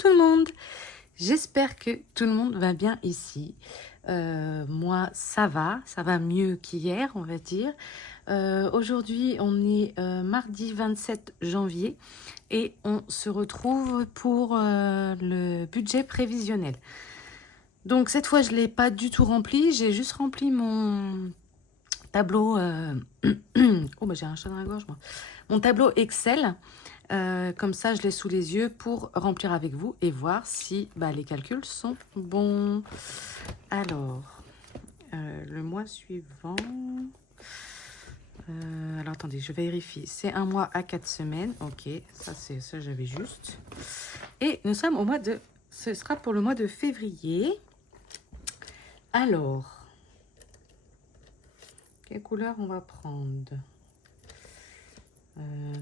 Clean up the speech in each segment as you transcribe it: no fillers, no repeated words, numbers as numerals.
tout le monde, j'espère que tout le monde va bien ici. Moi ça va mieux qu'hier on va dire. Aujourd'hui on est mardi 27 janvier et on se retrouve pour le budget prévisionnel. Donc cette fois je ne l'ai pas du tout rempli, j'ai juste rempli mon tableau... Oh bah j'ai un chat dans la gorge moi. Mon tableau Excel. Comme ça, je l'ai sous les yeux pour remplir avec vous et voir si les calculs sont bons. Alors, le mois suivant... alors, attendez, je vérifie. C'est un mois à 4 semaines. Ok, ça j'avais juste. Et nous sommes au mois de... Ce sera pour le mois de février. Alors, quelle couleur on va prendre?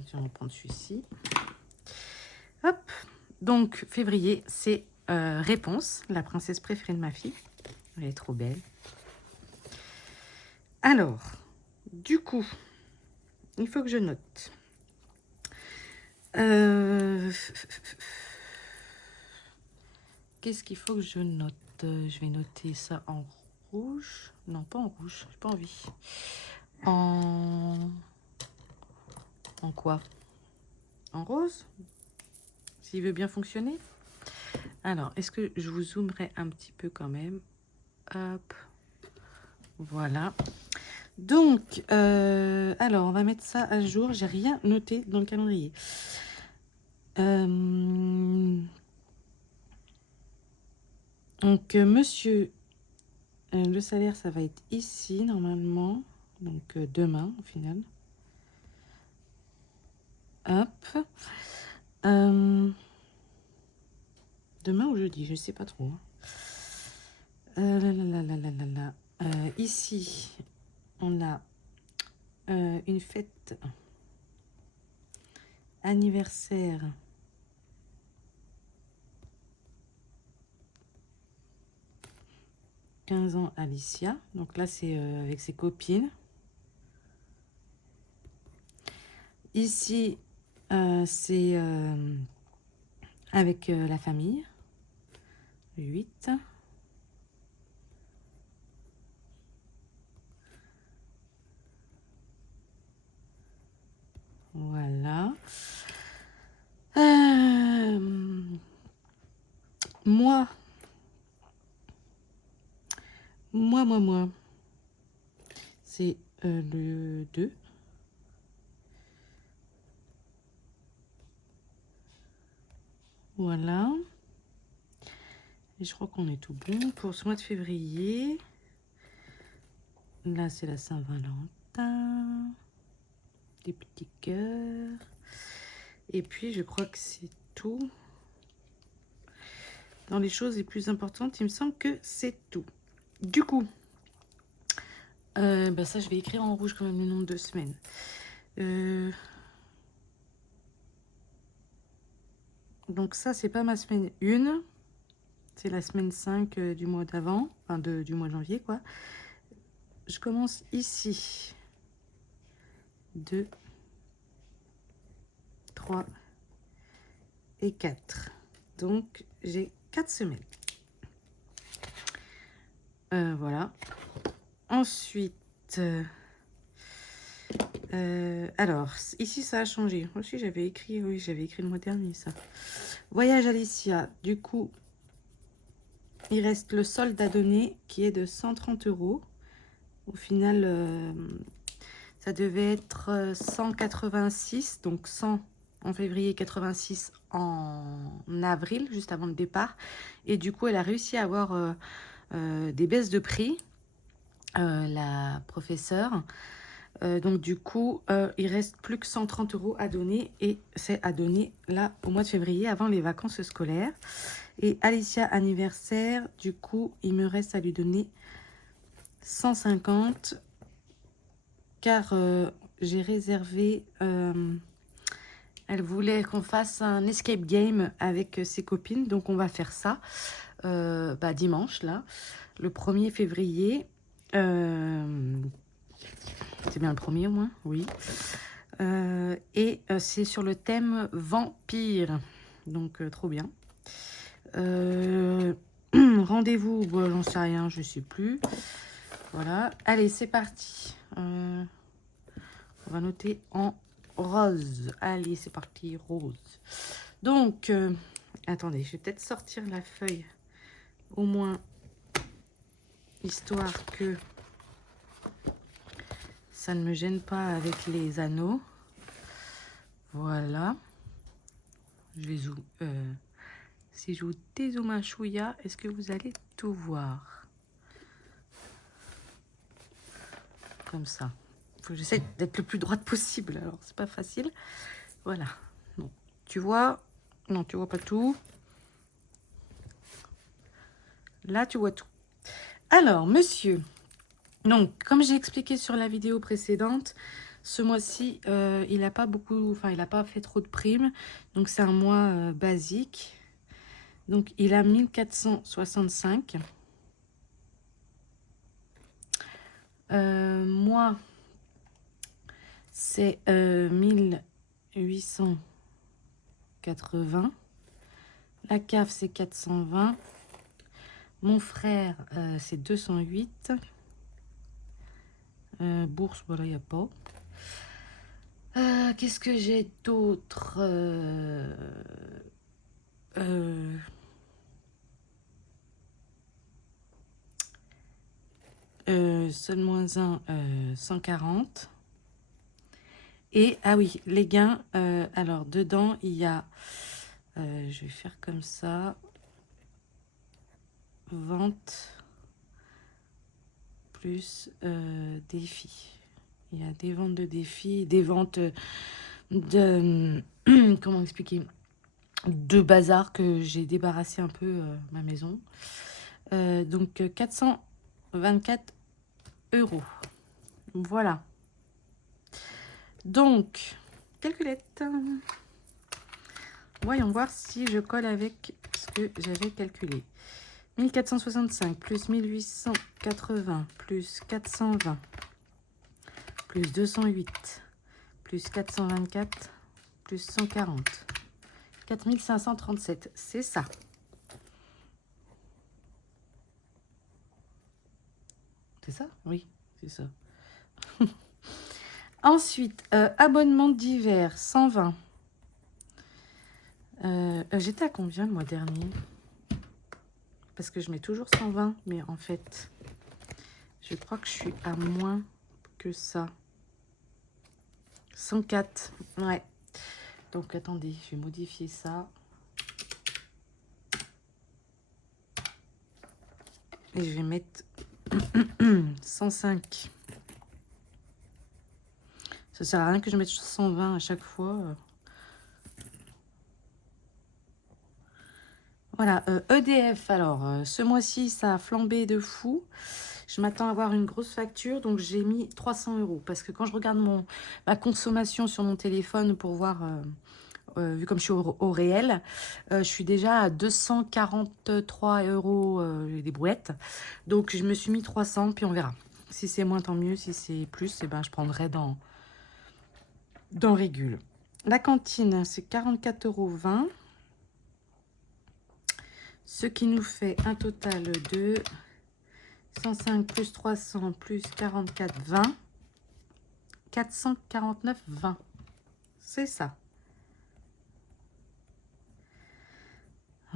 Tiens, on va prendre celui-ci. Hop, donc février, c'est Réponse, la princesse préférée de ma fille. Elle est trop belle. Alors, du coup, il faut que je note. Qu'est-ce qu'il faut que je note? Je vais noter ça en rouge. Non, pas en rouge, j'ai pas envie. En quoi? En rose? S'il veut bien fonctionner. Alors, est-ce que je vous zoomerai un petit peu quand même? Hop. Voilà. Donc, alors, on va mettre ça à jour. J'ai rien noté dans le calendrier. Donc, monsieur, le salaire, ça va être ici, normalement. Donc, demain, au final. Hop. Demain ou jeudi, je ne sais pas trop. Ici, on a une fête anniversaire « 15 ans Alicia ». Donc là, c'est avec ses copines. Ici, c'est avec la famille. 8. Voilà. Moi. C'est le 2. Voilà. Et je crois qu'on est tout bon pour ce mois de février. Là, c'est la Saint-Valentin. Des petits cœurs. Et puis, je crois que c'est tout. Dans les choses les plus importantes, il me semble que c'est tout. Du coup, ça, je vais écrire en rouge quand même le nombre de semaines. Donc ça, c'est pas ma semaine 1. C'est la semaine 5 du mois d'avant. Enfin, du mois de janvier, quoi. Je commence ici. 2, 3 et 4. Donc, j'ai 4 semaines. Voilà. Ensuite, alors, ici, ça a changé. Moi aussi, j'avais écrit, oui, j'avais écrit le mois dernier, ça. Voyage Alicia, du coup, il reste le solde à donner qui est de 130 €. Au final, ça devait être 186, donc 100 en février, 86 en avril, juste avant le départ. Et du coup, elle a réussi à avoir des baisses de prix, la professeure. Donc du coup, il reste plus que 130 € à donner et c'est à donner là au mois de février avant les vacances scolaires. Et Alicia anniversaire, du coup, il me reste à lui donner 150 car j'ai réservé... elle voulait qu'on fasse un escape game avec ses copines, donc on va faire ça dimanche, là, le 1er février. C'est bien le premier au moins, oui. Et c'est sur le thème vampire, donc trop bien. Rendez-vous, bon, j'en sais rien, je sais plus. Voilà. Allez, c'est parti. On va noter en rose. Allez, c'est parti, rose. Donc, attendez, je vais peut-être sortir la feuille. Au moins, histoire que ça ne me gêne pas avec les anneaux. Voilà. Je vais zoom. Si je vous dézoome un chouïa, est-ce que vous allez tout voir? Comme ça. Faut que j'essaie d'être le plus droite possible. Alors, c'est pas facile. Voilà. Non. Tu vois? Non, tu vois pas tout. Là, tu vois tout. Alors, monsieur. Donc, comme j'ai expliqué sur la vidéo précédente, ce mois-ci, il n'a pas beaucoup... Enfin, il n'a pas fait trop de primes. Donc, c'est un mois basique. Donc, il a 1465. Moi, c'est 1880. La CAF, c'est 420. Mon frère, c'est 208. Bourse, voilà, il n'y a pas. Qu'est-ce que j'ai d'autre Seul moins 1, 140. Et, ah oui, les gains, alors dedans, il y a, je vais faire comme ça, vente plus défi. Il y a des ventes de défis, des ventes de, comment expliquer, de bazar que j'ai débarrassé un peu ma maison. Donc 424 €. Voilà. Donc, calculette. Voyons voir si je colle avec ce que j'avais calculé. 1465 plus 1880 plus 420 plus 208 plus 424 plus 140. 4537, c'est ça. C'est ça? Oui, c'est ça. Ensuite, abonnement d'hiver, 120. J'étais à combien le mois dernier? Parce que je mets toujours 120, mais en fait, je crois que je suis à moins que ça. 104, ouais. Donc, attendez, je vais modifier ça. Et je vais mettre 105. Ça sert à rien que je mette 120 à chaque fois. Voilà, EDF, alors, ce mois-ci, ça a flambé de fou. Je m'attends à avoir une grosse facture, donc j'ai mis 300 €. Parce que quand je regarde ma consommation sur mon téléphone pour voir, vu comme je suis au réel, je suis déjà à 243 € des brouettes. Donc, je me suis mis 300, puis on verra. Si c'est moins, tant mieux. Si c'est plus, eh ben, je prendrai dans Régule. La cantine, c'est 44,20 €. Ce qui nous fait un total de 105 plus 300 plus 44, 20. 449,20. C'est ça.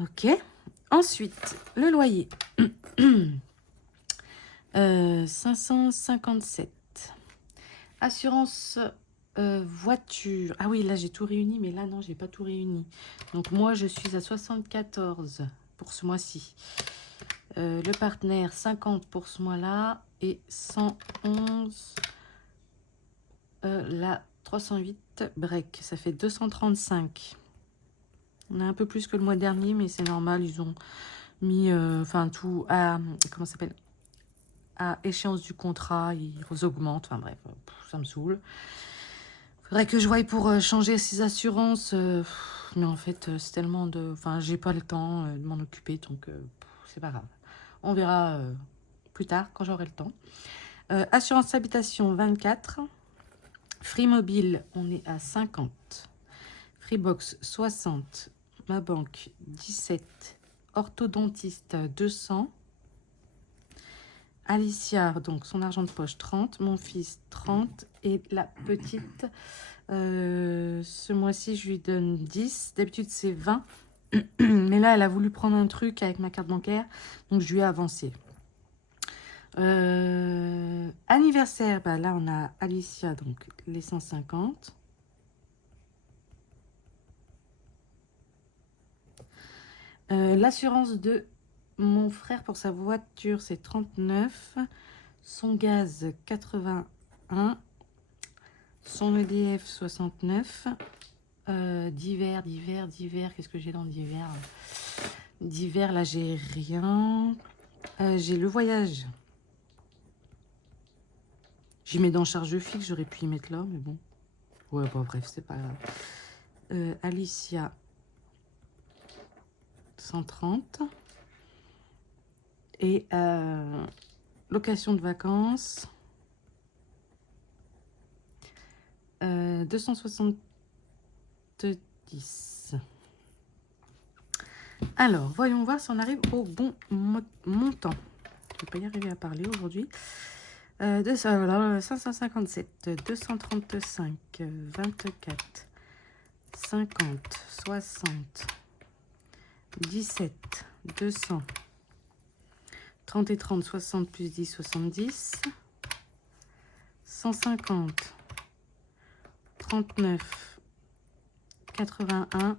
Ok. Ensuite, le loyer. 557. Assurance voiture. Ah oui, là, j'ai tout réuni, mais là, non, j'ai pas tout réuni. Donc, moi, je suis à 74 pour ce mois-ci. Le partenaire, 50 pour ce mois-là. Et 111, la 308 break. Ça fait 235. On a un peu plus que le mois dernier, mais c'est normal. Ils ont mis, enfin, tout à, comment ça s'appelle, à échéance du contrat. Ils augmentent. Enfin, bref, ça me saoule. Faudrait que je voie pour changer ces assurances. Mais en fait, c'est tellement de... Enfin, j'ai pas le temps de m'en occuper, donc c'est pas grave. On verra plus tard, quand j'aurai le temps. Assurance habitation, 24. Free mobile, on est à 50. Freebox, 60. Ma banque, 17. orthodontiste 200. Alicia, donc son argent de poche 30, mon fils 30 et la petite, ce mois-ci je lui donne 10, d'habitude c'est 20, mais là elle a voulu prendre un truc avec ma carte bancaire, donc je lui ai avancé. Anniversaire, bah là on a Alicia, donc les 150. L'assurance de mon frère pour sa voiture, c'est 39. Son gaz, 81. Son EDF, 69. Divers, qu'est-ce que j'ai dans divers? Divers, là, j'ai rien. J'ai le voyage. J'y mets dans charge fixe, j'aurais pu y mettre là, mais bon. Ouais, bon, bref, c'est pas grave. Alicia, 130. Et location de vacances, 270. Alors, voyons voir si on arrive au bon montant. Je ne vais pas y arriver à parler aujourd'hui. 557, 235, 24, 50, 60, 17, 200, 30 et 30, 60 plus 10, 70, 150, 39, 81,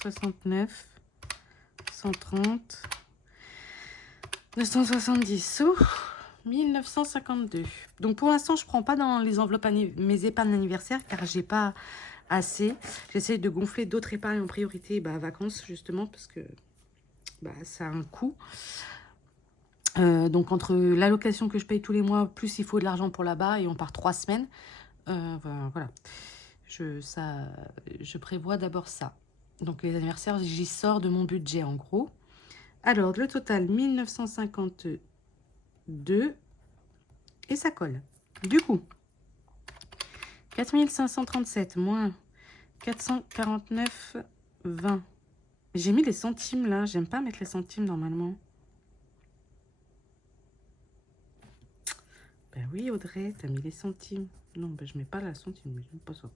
69, 130, 270, 1952. Donc pour l'instant, je ne prends pas dans les enveloppes mes épargnes d'anniversaire car j'ai pas assez. J'essaie de gonfler d'autres épargnes en priorité vacances justement parce que ça a un coût. Donc entre l'allocation que je paye tous les mois, plus il faut de l'argent pour là-bas et on part 3 semaines. Voilà. Je prévois d'abord ça. Donc les anniversaires, j'y sors de mon budget en gros. Alors le total 1952 et ça colle. Du coup, 4537 moins 449, 20. J'ai mis les centimes là, j'aime pas mettre les centimes normalement. Ben oui Audrey, t'as mis les centimes. Non, ben je mets pas la centime, j'aime pas ça.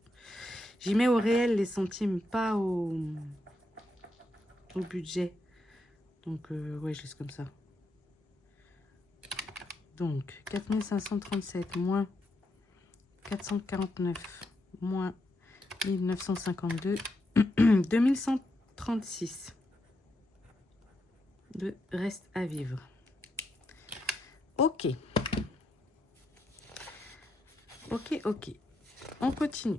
J'y mets au réel les centimes, pas au budget. Donc ouais, je laisse comme ça. Donc 4537 moins 449 moins 1952, 2136 de reste à vivre. Ok. Ok. On continue.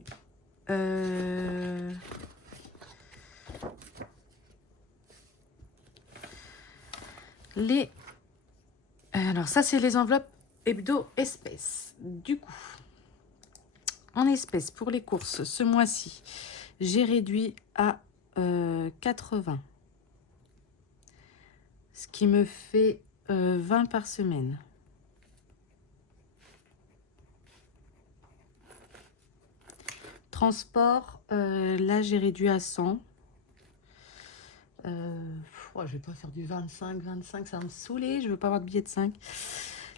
Alors ça, c'est les enveloppes hebdo espèces. Du coup, en espèces pour les courses, ce mois-ci, j'ai réduit à 80. Ce qui me fait 20 par semaine. Transport, là j'ai réduit à 100. Je vais pas faire du 25, ça va me saouler, je veux pas avoir de billet de 5.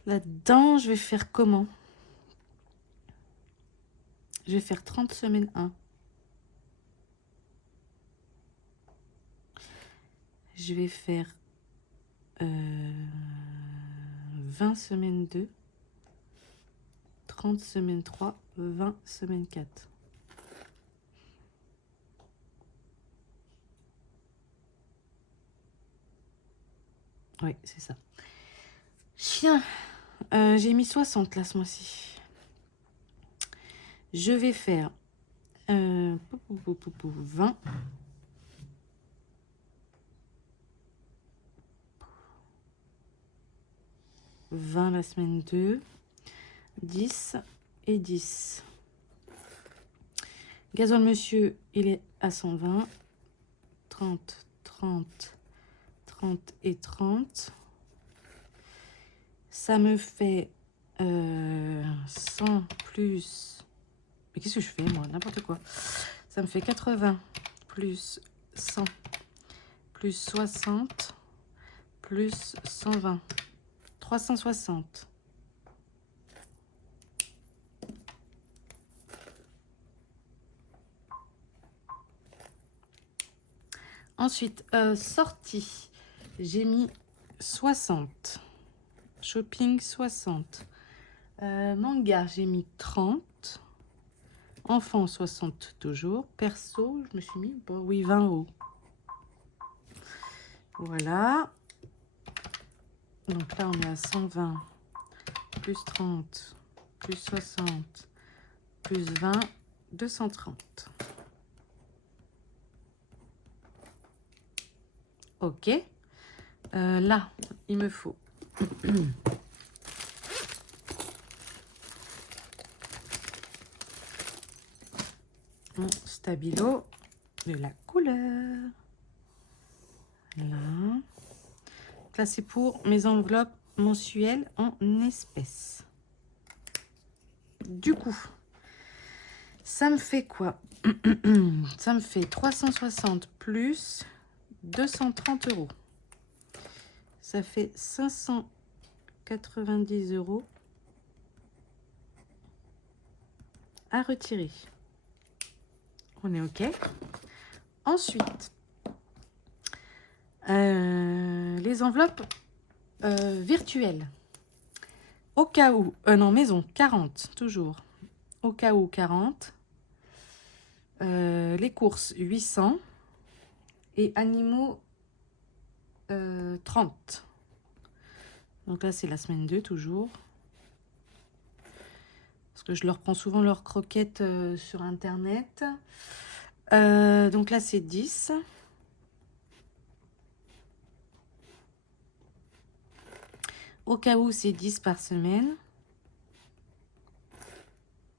Là-dedans, je vais faire comment? Je vais faire 30 semaines 1. Je vais faire 20 semaines 2. 30 semaines 3, 20 semaines 4. Oui, c'est ça. Chien, j'ai mis 60 là ce mois-ci. Je vais faire 20. 20 la semaine 2. 10 et 10. Gasoil monsieur, il est à 120. 30, 30, 30 et 30. Ça me fait 100 plus... Mais qu'est-ce que je fais, moi? N'importe quoi. Ça me fait 80 plus 100 plus 60 plus 120. 360. Ensuite, sortie, j'ai mis 60. Shopping, 60. Manga, j'ai mis 30. Enfant, 60 toujours. Perso, je me suis mis, bon, oui, 20 euros. Voilà. Donc là, on est à 120, plus 30, plus 60, plus 20, 230. Ok. Là, il me faut mon stabilo de la couleur. Là. Donc là, c'est pour mes enveloppes mensuelles en espèces. Du coup, ça me fait quoi? Ça me fait 360 plus 230 euros. Ça fait 590 euros à retirer. On est OK. Ensuite, les enveloppes virtuelles. Au cas où, non, maison, 40, toujours. Au cas où, 40. Les courses, 800. Et animaux, 30. Donc là, c'est la semaine 2, toujours. Parce que je leur prends souvent leurs croquettes sur Internet. Donc là, c'est 10. Au cas où, c'est 10 par semaine.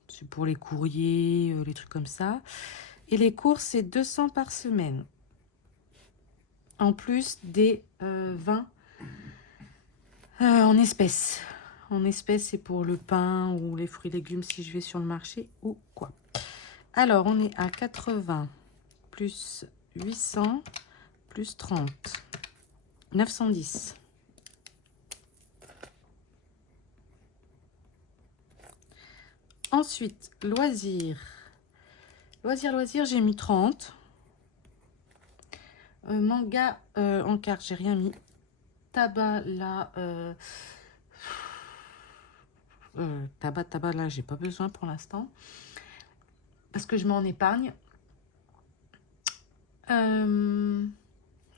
C'est pour les courriers, les trucs comme ça. Et les courses, c'est 200 par semaine. En plus des 20 en espèces. En espèces, c'est pour le pain ou les fruits et légumes si je vais sur le marché ou quoi. Alors, on est à 80 plus 800 plus 30. 910. Ensuite, loisirs. Loisirs, j'ai mis 30. Manga en carte, j'ai rien mis. Tabac, là... tabac, là, j'ai pas besoin pour l'instant. Parce que je m'en épargne.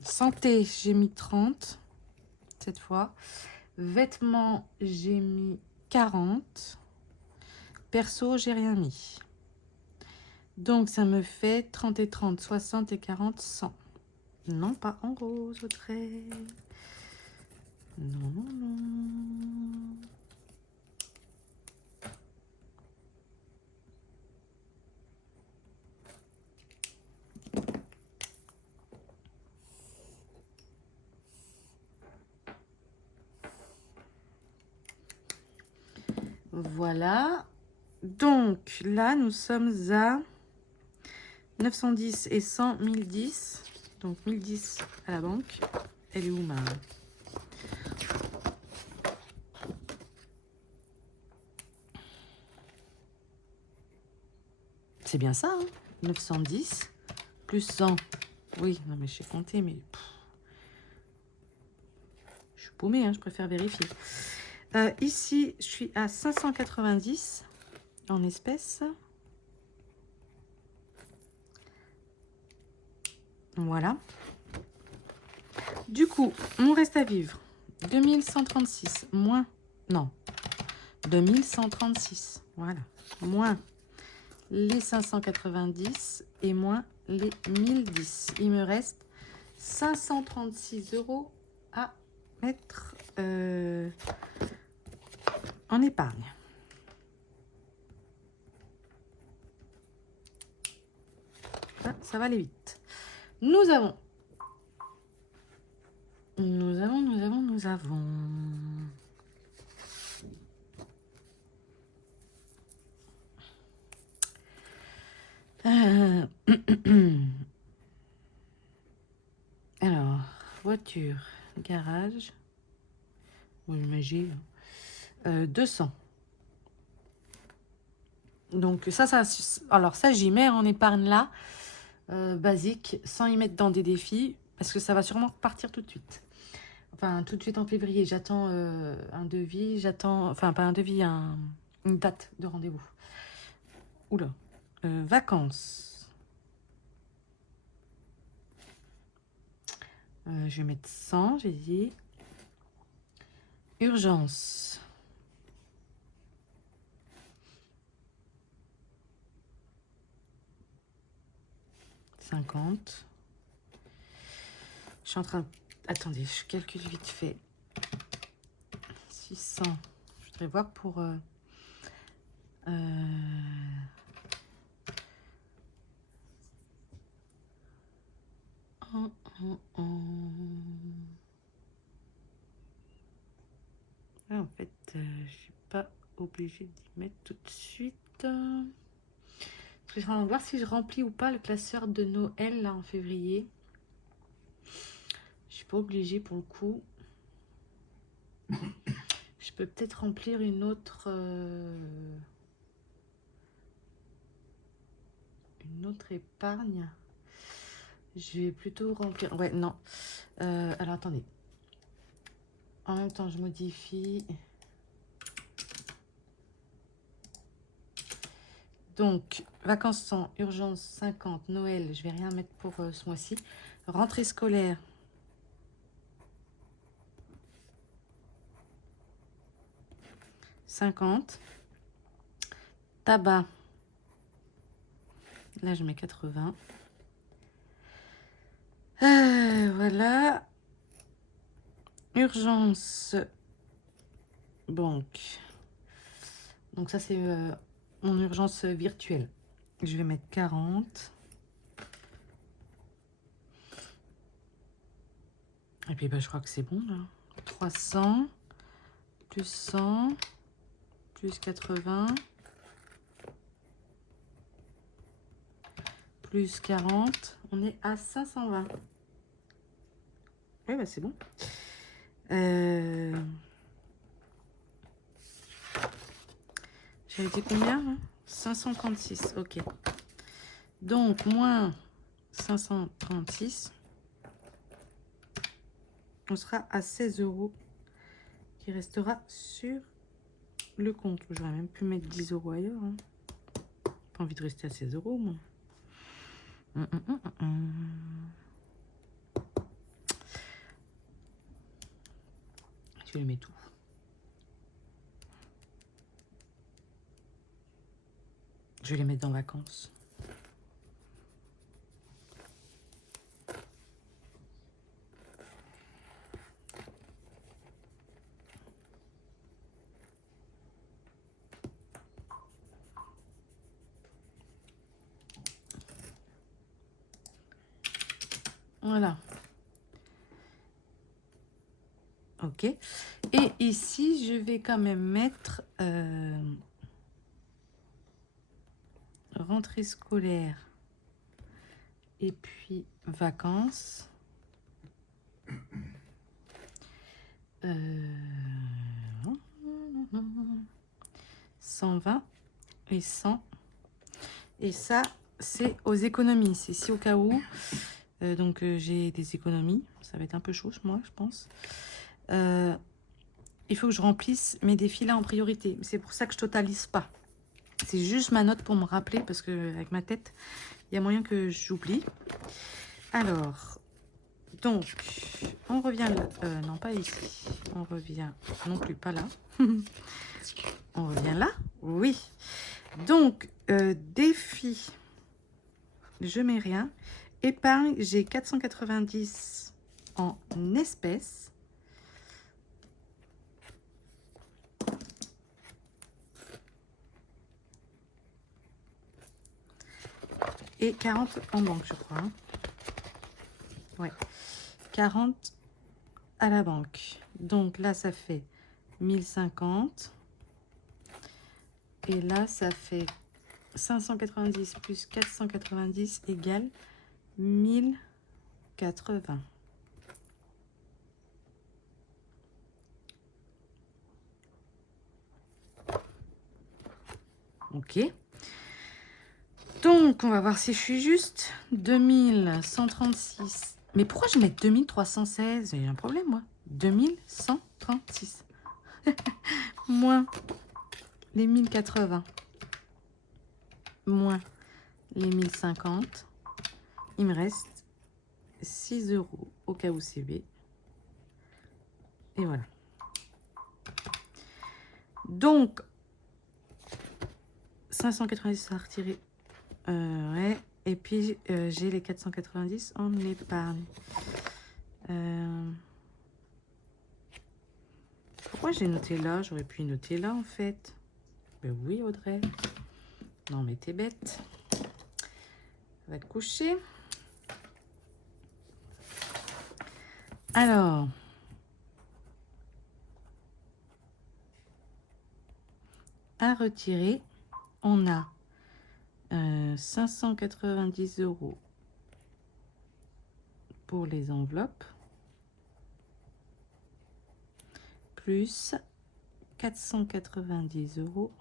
Santé, j'ai mis 30. Cette fois. Vêtements, j'ai mis 40. Perso, j'ai rien mis. Donc, ça me fait 30 et 30, 60 et 40, 100. Non, pas en rose, Audrey. Non, non, non. Voilà. Donc, là, nous sommes à 910 et 100, 1010. Donc, 1010 à la banque. Elle est où, ma... C'est bien ça, hein, 910 plus 100. Oui, non, mais j'ai compté, mais... je suis paumée, hein, je préfère vérifier. Ici, je suis à 590 en espèces. Voilà. Du coup, mon reste à vivre, 2136 moins... Non, 2136. Voilà. Moins les 590 et moins les 1010. Il me reste 536 euros à mettre en épargne. Ça va aller vite. Nous avons. Alors, voiture. voiture, garage. Oui, imagine. 200. Donc ça, alors ça, j'y mets en épargne là, basique, sans y mettre dans des défis, parce que ça va sûrement partir tout de suite. Enfin, tout de suite en février, j'attends un devis, enfin pas un devis, une date de rendez-vous. Oula, vacances. Je vais mettre 100, j'ai dit. Urgence. « 50. Je suis en train de... Attendez, je calcule vite fait. 600. Je voudrais voir pour... Ah, en fait, je suis pas obligée d'y mettre tout de suite. Je vais voir si je remplis ou pas le classeur de Noël là en février. Je suis pas obligée pour le coup. Je peux peut-être remplir une autre épargne. Je vais plutôt remplir. Ouais, non. Alors attendez. En même temps, je modifie. Donc, vacances 100, urgence 50, Noël, je vais rien mettre pour ce mois-ci. Rentrée scolaire. « 50. Tabac. Là, je mets 80. Voilà. Urgence. Banque. Donc ça, c'est mon urgence virtuelle. Je vais mettre 40. Et puis, bah, je crois que c'est bon, là. 300. Plus 100. Plus 80. Plus 40. On est à 520. Oui, bah, c'est bon. J'avais dit combien hein 536, ok. Donc, moins 536, on sera à 16 € qui restera sur le compte. J'aurais même pu mettre 10 € ailleurs. Hein. Pas envie de rester à 16 €, moi. Je vais mettre tout. Je vais les mettre dans vacances. Voilà. Ok. Et ici, je vais quand même mettre rentrée scolaire et puis vacances. 120 et 100. Et ça, c'est aux économies. C'est si au cas où. Donc, j'ai des économies. Ça va être un peu chaud, moi, je pense. Il faut que je remplisse mes défis là en priorité. C'est pour ça que je totalise pas. C'est juste ma note pour me rappeler parce que avec ma tête, il y a moyen que j'oublie. Alors, donc, on revient là. Non, pas ici. On revient non plus pas là. On revient là. Oui. Donc, défi. Je mets rien. Épargne, j'ai 490 en espèces. Et 40 en banque, je crois. Hein. Ouais. 40 à la banque. Donc là, ça fait 1050. Et là, ça fait 590 plus 490 égale 1080. Ok. Donc, on va voir si je suis juste. 2136. Mais pourquoi je mets 2316? J'ai un problème, moi. 2136. Moins les 1080. Moins les 1050. Il me reste 6 € au cas où c'est B. Et voilà. Donc, 590 à retirer. Ouais. Et puis, j'ai les 490 en épargne. Pourquoi j'ai noté là? J'aurais pu noter là, en fait. Ben oui, Audrey. Non, mais t'es bête. On va te coucher. Alors. À retirer, on a 590 € pour les enveloppes, plus 490 €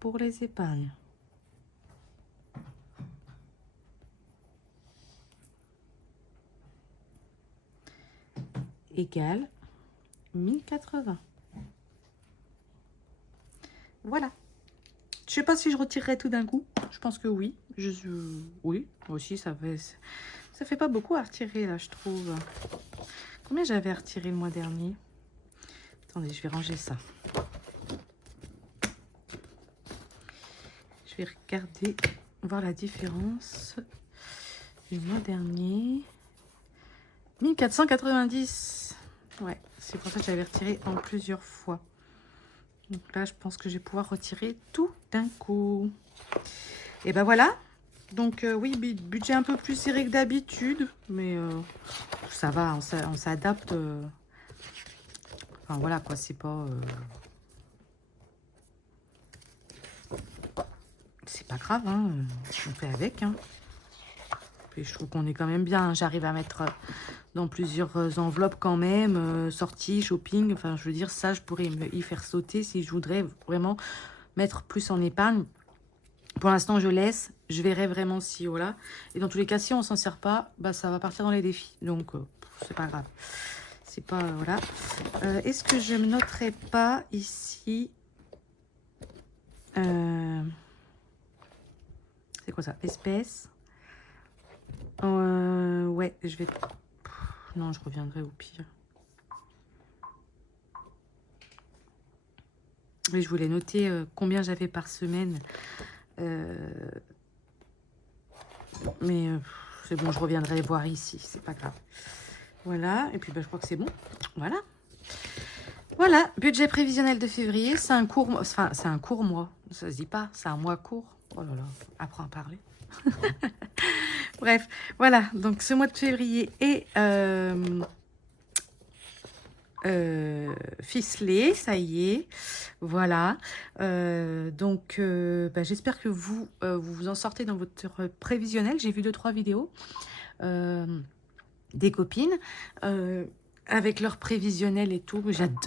pour les épargnes. Égale 1080. Voilà. Je sais pas si je retirerai tout d'un coup. Je pense que oui. Oui, aussi, ça fait pas beaucoup à retirer, là, je trouve. Combien j'avais retiré le mois dernier? Attendez, je vais ranger ça. Je vais regarder, voir la différence du mois dernier. 1490. Ouais, c'est pour ça que j'avais retiré en plusieurs fois. Donc là, je pense que je vais pouvoir retirer tout d'un coup. Et ben voilà. Donc oui, budget un peu plus serré que d'habitude. Mais ça va, on s'adapte. Enfin voilà quoi, c'est pas... c'est pas grave, hein. On fait avec. Hein. Puis je trouve qu'on est quand même bien. Hein. J'arrive à mettre dans plusieurs enveloppes quand même. Sorties, shopping. Enfin, je veux dire, ça, je pourrais y faire sauter si je voudrais vraiment mettre plus en épargne. Pour l'instant, je laisse. Je verrai vraiment si, voilà. Et dans tous les cas, si on s'en sert pas, bah, ça va partir dans les défis. Donc, c'est pas grave. C'est pas, voilà. Est-ce que je ne noterai pas ici... c'est quoi ça? Espèces. Ouais, je vais... Non, je reviendrai au pire. Mais je voulais noter combien j'avais par semaine. Mais c'est bon, je reviendrai voir ici. C'est pas grave. Voilà. Et puis, bah, je crois que c'est bon. Voilà. Voilà. Budget prévisionnel de février. C'est un court... Enfin, c'est un court mois. Ça se dit pas. C'est un mois court. Oh là là. Apprends à parler. Bref. Voilà. Donc, ce mois de février est... ficelé, ça y est, voilà. Donc, bah, j'espère que vous vous en sortez dans votre prévisionnel. J'ai vu 2-3 vidéos des copines avec leur prévisionnel et tout.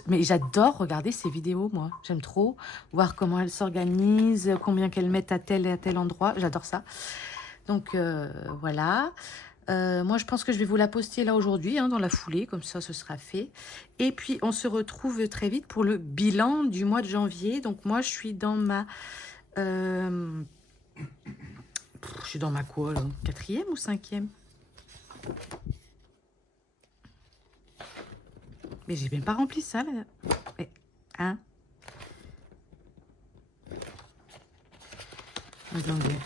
Mais j'adore regarder ces vidéos, moi. J'aime trop voir comment elles s'organisent, combien qu'elles mettent à tel et à tel endroit. J'adore ça. Donc, voilà. Moi, je pense que je vais vous la poster là aujourd'hui, hein, dans la foulée, comme ça, ce sera fait. Et puis, on se retrouve très vite pour le bilan du mois de janvier. Donc, moi, je suis dans ma... je suis dans ma quoi, là? 4e ou 5e? Mais j'ai même pas rempli ça, là. Mais, hein? Attendez.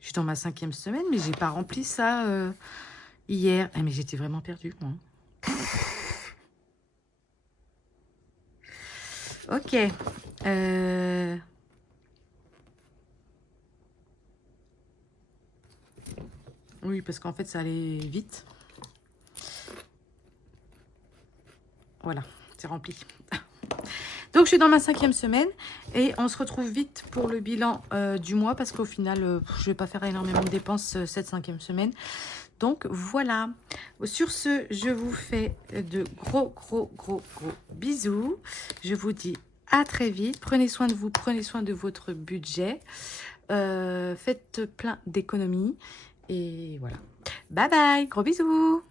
Je suis dans ma 5e semaine, mais j'ai pas rempli ça hier. Ah, mais j'étais vraiment perdue, moi. Ok. Oui, parce qu'en fait, ça allait vite. Voilà, c'est rempli. Donc, je suis dans ma 5e semaine et on se retrouve vite pour le bilan du mois parce qu'au final, je ne vais pas faire énormément de dépenses cette 5e semaine. Donc voilà. Sur ce, je vous fais de gros bisous. Je vous dis à très vite. Prenez soin de vous, prenez soin de votre budget. Faites plein d'économies. Et voilà. Bye bye, gros bisous.